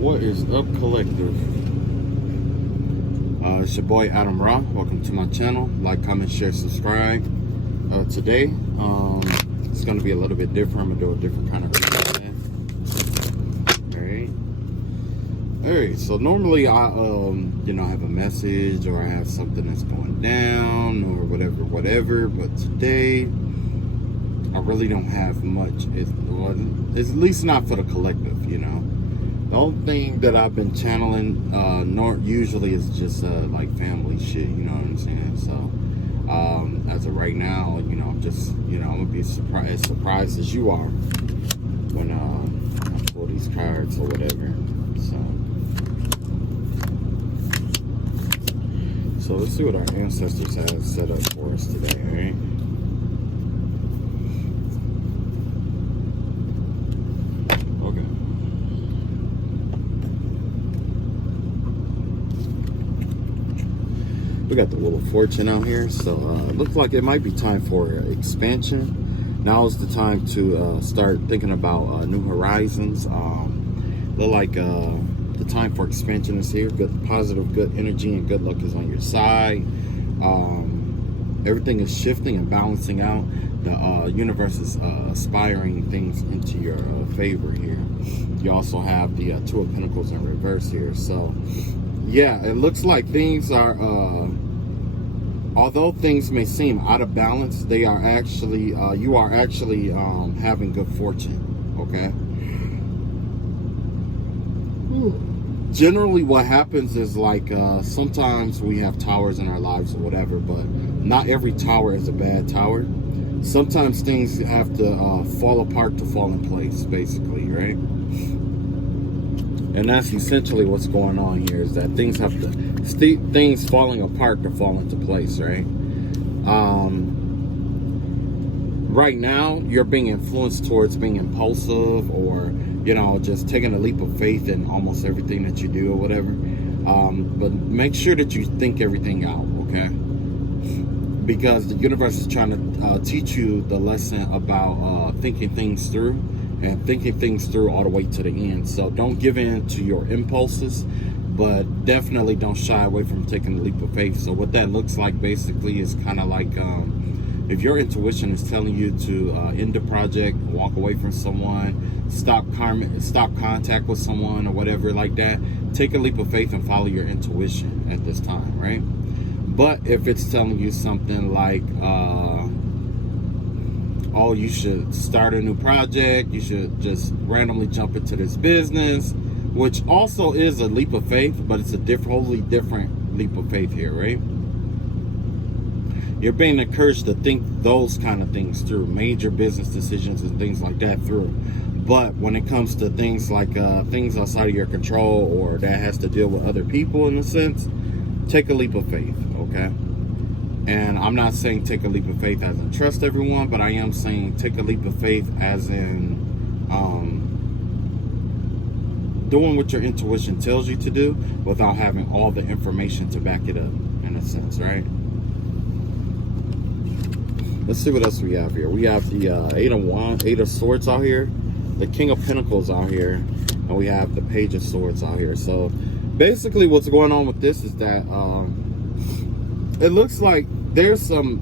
What is up, collective? It's your boy Adam Ra. Welcome to my channel. Like, comment, share, subscribe. Today it's going to be a little bit different. I'm going to do a different kind of reading. Alright, so normally I have a message or I have something that's going down or whatever, but today I really don't have much. It's at least not for the collective, The only thing that I've been channeling usually is just like family shit, you know what I'm saying? So as of right now, I'm just, I'm gonna be as surprised as you are when I pull these cards or whatever. So let's see what our ancestors have set up for us today, all right? Okay. We got the Wheel of Fortune out here, so it looks like it might be time for expansion. Now is the time to start thinking about new horizons. Look like the time for expansion is here. Good, positive, good energy and good luck is on your side. Everything is shifting and balancing out. The universe is aspiring things into your favor here. You also have the Two of Pentacles in reverse here. So yeah, it looks like things are, although things may seem out of balance, they are actually, you are actually having good fortune, okay? Generally what happens is like, sometimes we have towers in our lives or whatever, but not every tower is a bad tower. Sometimes things have to fall apart to fall in place, basically, right? And that's essentially what's going on here, is that things have to, things falling apart to fall into place, right? Right now, you're being influenced towards being impulsive or, just taking a leap of faith in almost everything that you do or whatever. But make sure that you think everything out, okay? Because the universe is trying to teach you the lesson about thinking things through. And thinking things through all the way to the end. So don't give in to your impulses, but definitely don't shy away from taking a leap of faith. So what that looks like basically is kind of like if your intuition is telling you to end a project, walk away from someone, stop contact with someone or whatever like that, take a leap of faith and follow your intuition at this time, right? But if it's telling you something like oh, you should start a new project, you should just randomly jump into this business, which also is a leap of faith, but it's a wholly different leap of faith here, right? You're being encouraged to think those kind of things through, major business decisions and things like that through. But when it comes to things like things outside of your control or that has to deal with other people in a sense, take a leap of faith, okay? And I'm not saying take a leap of faith as in trust everyone, but I am saying take a leap of faith as in doing what your intuition tells you to do without having all the information to back it up, in a sense, right? Let's see what else we have here. We have the Eight of Swords out here, the King of Pentacles out here, and we have the Page of Swords out here. So basically what's going on with this is that it looks like there's some,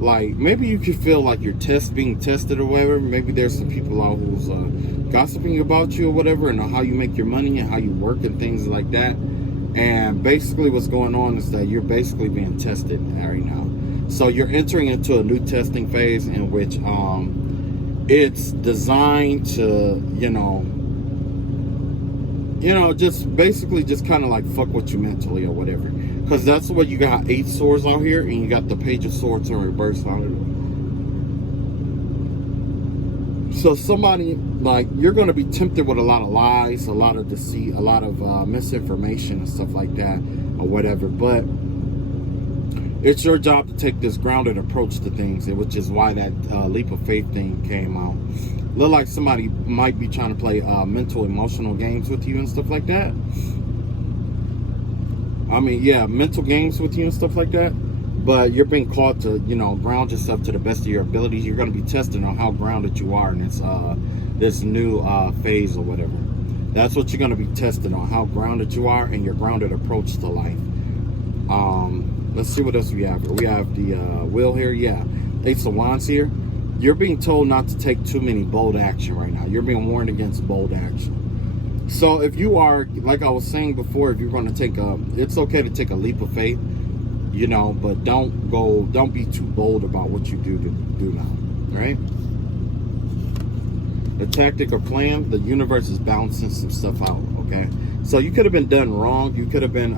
like, maybe you could feel like you're being tested or whatever. Maybe there's some people out who's gossiping about you or whatever, and how you make your money and how you work and things like that. And basically what's going on is that you're basically being tested right now. So you're entering into a new testing phase in which it's designed to, just basically just kind of like fuck with you mentally or whatever. Because that's what you got, 8 swords out here, and you got the Page of Swords in reverse out here. So somebody, like, you're going to be tempted with a lot of lies, a lot of deceit, a lot of misinformation and stuff like that or whatever. But it's your job to take this grounded approach to things, which is why that leap of faith thing came out. Look like somebody might be trying to play mental, emotional games with you and stuff like that. I mean, yeah, mental games with you and stuff like that. But you're being called to, ground yourself to the best of your abilities. You're going to be tested on how grounded you are in this new phase or whatever. That's what you're going to be tested on, how grounded you are and your grounded approach to life. Let's see what else we have here. We have the wheel here. Yeah, Ace of Wands here. You're being told not to take too many bold action right now. You're being warned against bold action. So if you are, like I was saying before, if you're going to take it's okay to take a leap of faith, you know, but don't be too bold about what you do now, right? The tactic or plan, the universe is balancing some stuff out, okay? So you could have been done wrong. You could have been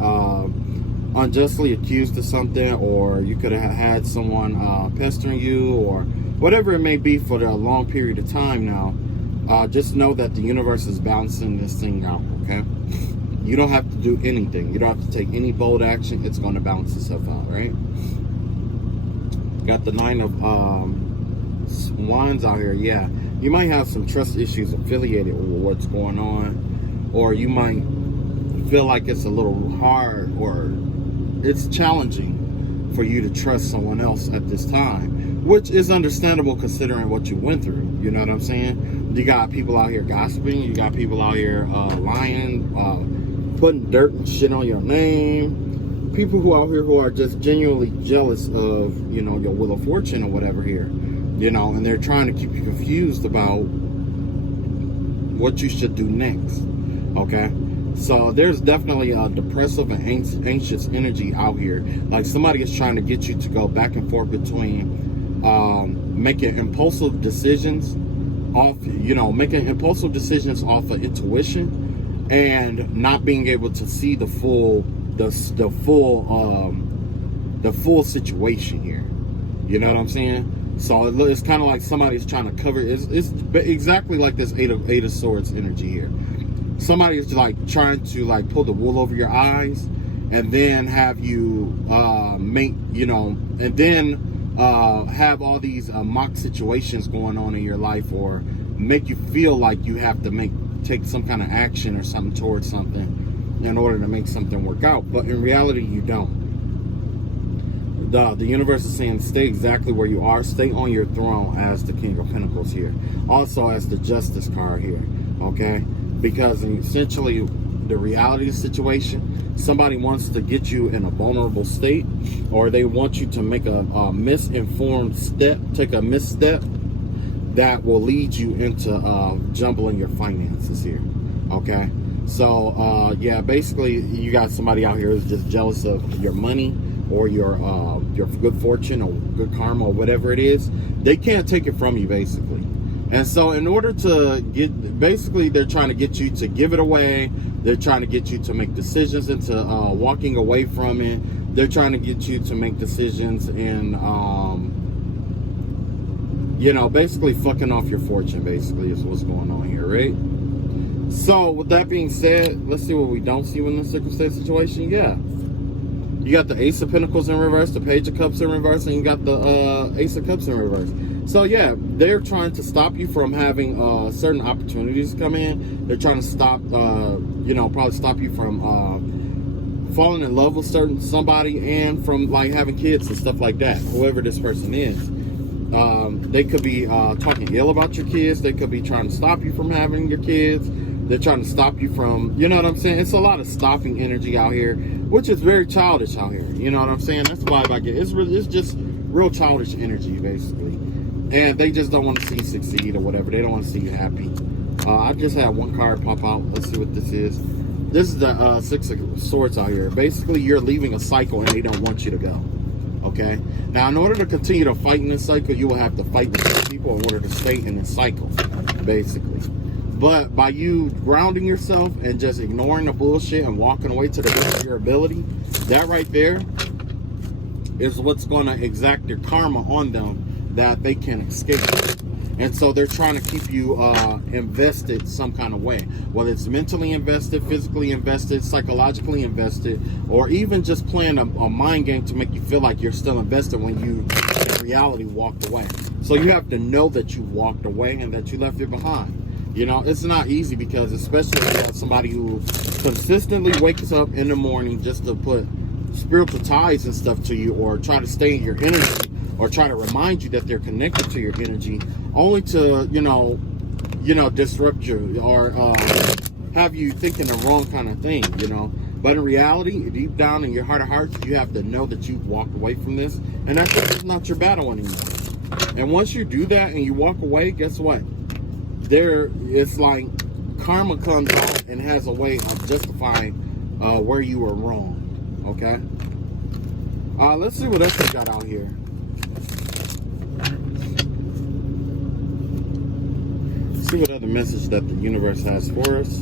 unjustly accused of something, or you could have had someone pestering you, or whatever it may be for a long period of time now. Just know that the universe is balancing this thing out, okay? You don't have to do anything. You don't have to take any bold action. It's going to balance itself out, right? Got the 9 of Wands out here. Yeah, you might have some trust issues affiliated with what's going on, or you might feel like it's a little hard, or it's challenging for you to trust someone else at this time, which is understandable considering what you went through. You know what I'm saying? You got people out here gossiping. You got people out here lying, putting dirt and shit on your name. People who out here who are just genuinely jealous of, you know, your wheel of fortune or whatever here, you know, and they're trying to keep you confused about what you should do next, okay? So there's definitely a depressive and anxious energy out here. Like somebody is trying to get you to go back and forth between making impulsive decisions off, you know, making impulsive decisions off of intuition and not being able to see the full situation here. You know what I'm saying? So it's kind of like somebody's trying to cover. It's exactly like this eight of Swords energy here. Somebody is like trying to like pull the wool over your eyes, and then have you make, you know, and then have all these mock situations going on in your life, or make you feel like you have to take some kind of action or something towards something in order to make something work out. But in reality, you don't. The universe is saying stay exactly where you are. Stay on your throne as the King of Pentacles here. Also as the Justice card here, okay? Because essentially the reality of the situation, somebody wants to get you in a vulnerable state, or they want you to make a misinformed step, take a misstep that will lead you into jumbling your finances here, okay? So yeah, basically you got somebody out here who's just jealous of your money, or your good fortune, or good karma, or whatever it is. They can't take it from you, basically. And so in order to basically they're trying to get you to give it away. They're trying to get you to make decisions into walking away from it. They're trying to get you to make decisions in you know, basically fucking off your fortune, basically, is what's going on here, right? So with that being said, let's see what we don't see in this circumstance situation. Yeah, you got the Ace of Pentacles in reverse, the Page of Cups in reverse, and you got the Ace of Cups in reverse. So yeah, they're trying to stop you from having certain opportunities come in. They're trying to stop, you know, probably stop you from falling in love with somebody, and from like having kids and stuff like that. Whoever this person is, they could be talking ill about your kids. They could be trying to stop you from having your kids. They're trying to stop you from, you know what I'm saying? It's a lot of stopping energy out here, which is very childish out here. You know what I'm saying? That's the vibe I get. It's just real childish energy, basically. And they just don't want to see you succeed or whatever. They don't want to see you happy. I just had one card pop out. Let's see what this is. This is the Six of Swords out here. Basically, you're leaving a cycle and they don't want you to go. Okay? Now, in order to continue to fight in this cycle, you will have to fight with these people in order to stay in this cycle, basically. But by you grounding yourself and just ignoring the bullshit and walking away to the best of your ability, that right there is what's going to exact your karma on them that they can escape. And so they're trying to keep you invested some kind of way, whether it's mentally invested, physically invested, psychologically invested, or even just playing a mind game to make you feel like you're still invested when you in reality walked away. So you have to know that you walked away and that you left it behind. You know, it's not easy, because especially if you have somebody who consistently wakes up in the morning just to put spiritual ties and stuff to you, or try to stay in your energy, or try to remind you that they're connected to your energy, only to, you know, disrupt you, or have you thinking the wrong kind of thing, you know. But in reality, deep down in your heart of hearts, you have to know that you've walked away from this, and that's just not your battle anymore. And once you do that and you walk away, guess what? It's like karma comes out and has a way of justifying where you were wrong. Okay. Let's see what else we got out here. Let's see what other message that the universe has for us.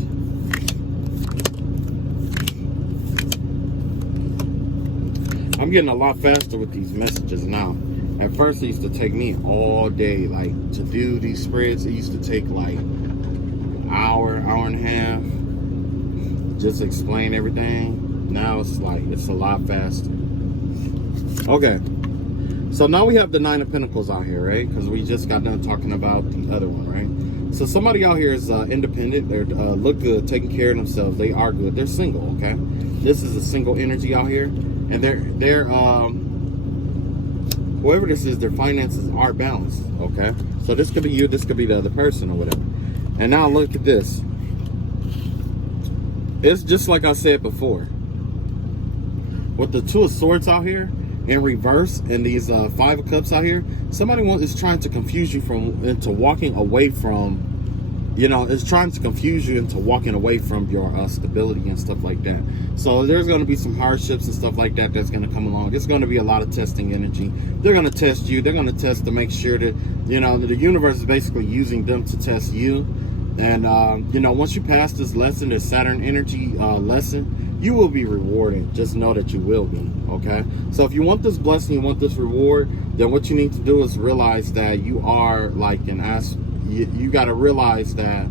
I'm getting a lot faster with these messages now. At first, it used to take me all day, like, to do these spreads. It used to take like hour and a half, just explain everything. Now it's a lot faster. Okay, so now we have the Nine of Pentacles out here, right? Because we just got done talking about the other one, right? So somebody out here is independent. They look good, taking care of themselves. They are good. They're single. Okay, this is a single energy out here, and they're whoever this is, their finances are balanced. Okay, so this could be you. This could be the other person or whatever. And now look at this. It's just like I said before. With the Two of Swords out here in reverse and these Five of Cups out here, somebody is trying to confuse you into walking away from, you know, it's trying to confuse you into walking away from your stability and stuff like that. So there's going to be some hardships and stuff like that that's going to come along. It's going to be a lot of testing energy. They're going to test you. They're going to test to make sure that, you know, the universe is basically using them to test you. And, you know, once you pass this lesson, this Saturn energy lesson, you will be rewarded. Just know that you will be, okay? So if you want this blessing, you want this reward, then what you need to do is realize that you are like an ass. You got to realize that,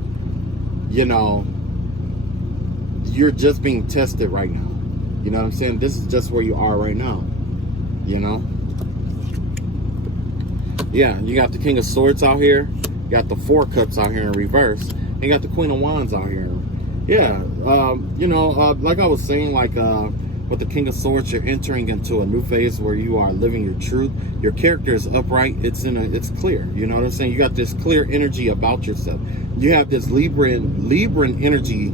you know, you're just being tested right now. You know what I'm saying? This is just where you are right now, you know? Yeah, you got the King of Swords out here. You got the Four Cups out here in reverse. And you got the Queen of Wands out here. Yeah, you know, like I was saying, like with the King of Swords, you're entering into a new phase where you are living your truth. Your character is upright. It's clear. You know what I'm saying? You got this clear energy about yourself. You have this Libran energy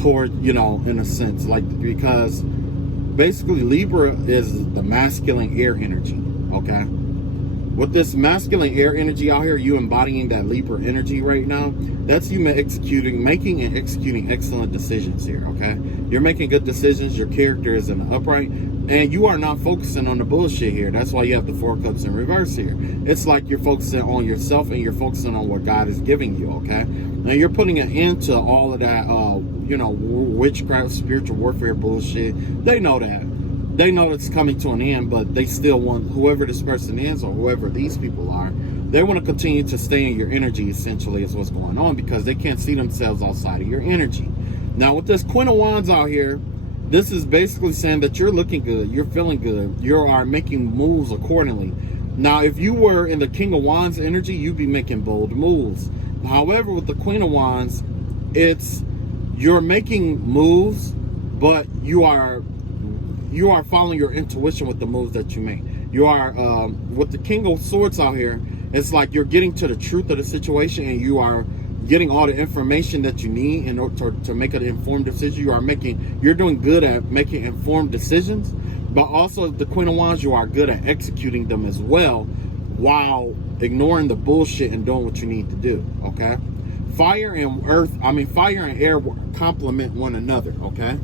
toward, you know, in a sense, like, because basically Libra is the masculine air energy. Okay. With this masculine air energy out here, you embodying that Libra energy right now, that's you making and executing excellent decisions here, okay? You're making good decisions, your character is in the upright, and you are not focusing on the bullshit here. That's why you have the Four Cups in reverse here. It's like you're focusing on yourself and you're focusing on what God is giving you, okay? Now you're putting an end to all of that, you know, witchcraft, spiritual warfare bullshit. They know that. They know it's coming to an end, but they still want, whoever this person is or whoever these people are, they want to continue to stay in your energy, essentially, is what's going on, because they can't see themselves outside of your energy. Now, with this Queen of Wands out here, this is basically saying that you're looking good, you're feeling good, you are making moves accordingly. Now, if you were in the King of Wands energy, you'd be making bold moves. However, with the Queen of Wands, you're making moves, but you are following your intuition with the moves that you make. You are, with the King of Swords out here, it's like you're getting to the truth of the situation and you are getting all the information that you need in order to make an informed decision. You're doing good at making informed decisions, but also the Queen of Wands, you are good at executing them as well while ignoring the bullshit and doing what you need to do, okay? Fire and air complement one another, okay?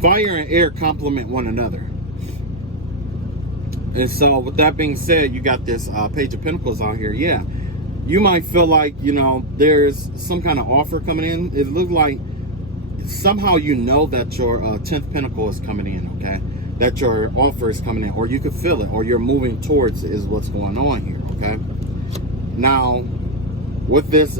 Fire and air complement one another. And so with that being said, you got this Page of Pentacles out here. Yeah, you might feel like, you know, there's some kind of offer coming in. It looks like somehow you know that your 10th Pentacle is coming in, okay? That your offer is coming in, or you could feel it, or you're moving towards it, is what's going on here, okay? Now, with this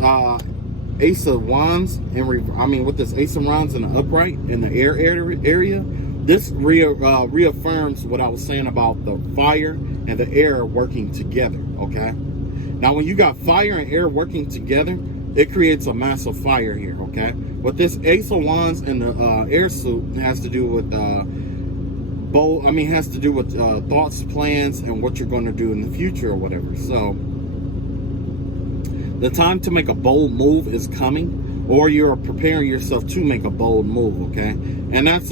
Ace of Wands, with this Ace of Wands in the upright, in the air area, this reaffirms what I was saying about the fire and the air working together, okay? Now, when you got fire and air working together, it creates a massive fire here, okay? But this Ace of Wands in the air suit has to do with thoughts, plans, and what you're going to do in the future or whatever. So The time to make a bold move is coming, or you're preparing yourself to make a bold move, okay? And it's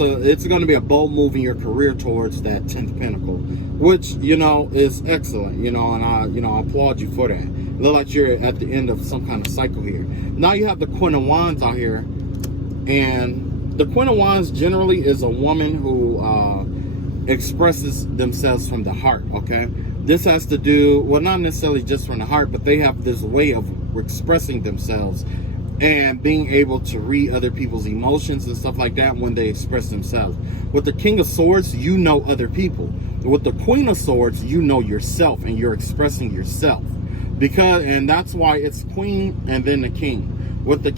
going to be a bold move in your career towards that 10th pinnacle, which, you know, is excellent, you know, and I applaud you for that. It looks like you're at the end of some kind of cycle here. Now you have the Queen of Wands out here, and the Queen of Wands generally is a woman who expresses themselves from the heart, okay? This has to do, well, not necessarily just from the heart, but they have this way of expressing themselves and being able to read other people's emotions and stuff like that when they express themselves. With the King of Swords, you know other people. With the Queen of Swords, you know yourself, and you're expressing yourself. And that's why it's Queen and then the King. With the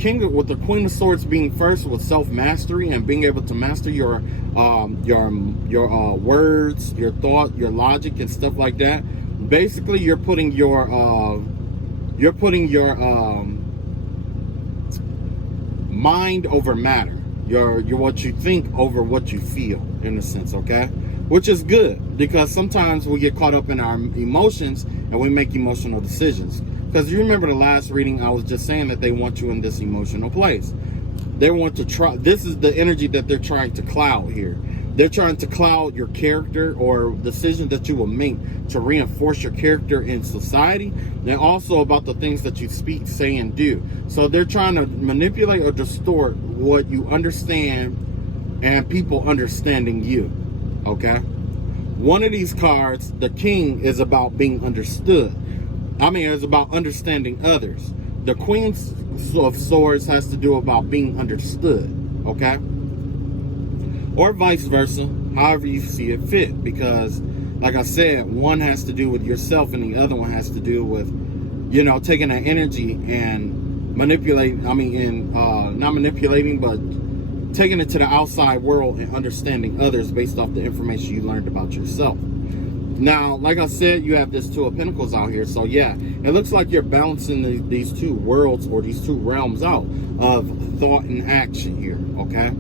Queen of Swords being first, with self-mastery and being able to master your words, your thought, your logic, and stuff like that. Basically, you're putting your mind over matter. Your what you think over what you feel, in a sense, okay? Which is good, because sometimes we get caught up in our emotions and we make emotional decisions. Because you remember the last reading, I was just saying that they want you in this emotional place. They want to try, this is the energy that they're trying to cloud here. They're trying to cloud your character or decisions that you will make to reinforce your character in society, and also about the things that you speak, say, and do. So they're trying to manipulate or distort what you understand and people understanding you, okay? One of these cards, the King, is about being understood. It's about understanding others. The Queen of Swords has to do about being understood, okay? Or vice versa, however you see it fit. Because, like I said, one has to do with yourself and the other one has to do with, you know, taking that energy and manipulating, not manipulating, but taking it to the outside world and understanding others based off the information you learned about yourself. Now, like I said, you have this Two of Pentacles out here. So yeah, it looks like you're balancing these two worlds, or these two realms out of thought and action here, okay?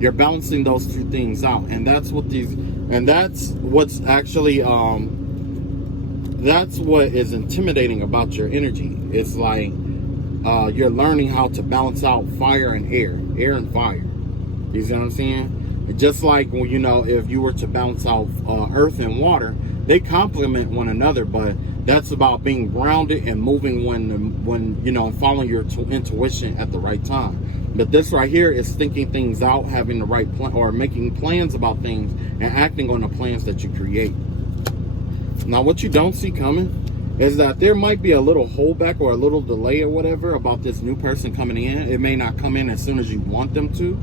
You're balancing those two things out. And that's what what's actually, that's what is intimidating about your energy. It's like you're learning how to balance out fire and air and fire. You see what I'm saying? Just like, well, you know, if you were to balance out earth and water, they complement one another, but that's about being grounded and moving when you know, following your intuition at the right time. But this right here is thinking things out, having the right plan, or making plans about things and acting on the plans that you create. Now, what you don't see coming is that there might be a little holdback or a little delay or whatever about this new person coming in. It may not come in as soon as you want them to.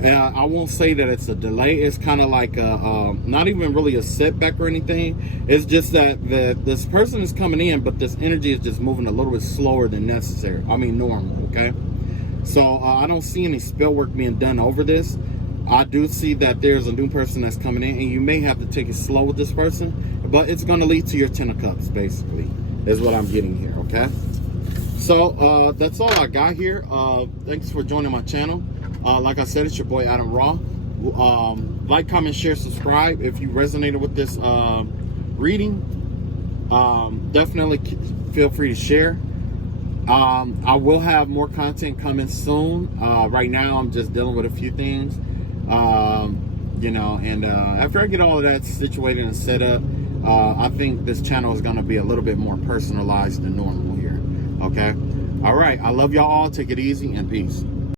I won't say that it's a delay. It's kind of like not even really a setback or anything. It's just that this person is coming in, but this energy is just moving a little bit slower than necessary. Normal, okay? So I don't see any spell work being done over this. I do see that there's a new person that's coming in, and you may have to take it slow with this person, but it's going to lead to your Ten of Cups, basically, is what I'm getting here, okay? So that's all I got here. Thanks for joining my channel. Like I said, it's your boy Adam Raw. Like, comment, share, subscribe if you resonated with this reading. Definitely feel free to share. I will have more content coming soon. Right now I'm just dealing with a few things, you know, and after I get all of that situated and set up, I think this channel is going to be a little bit more personalized than normal here. Okay, all right, I love y'all all. Take it easy and peace.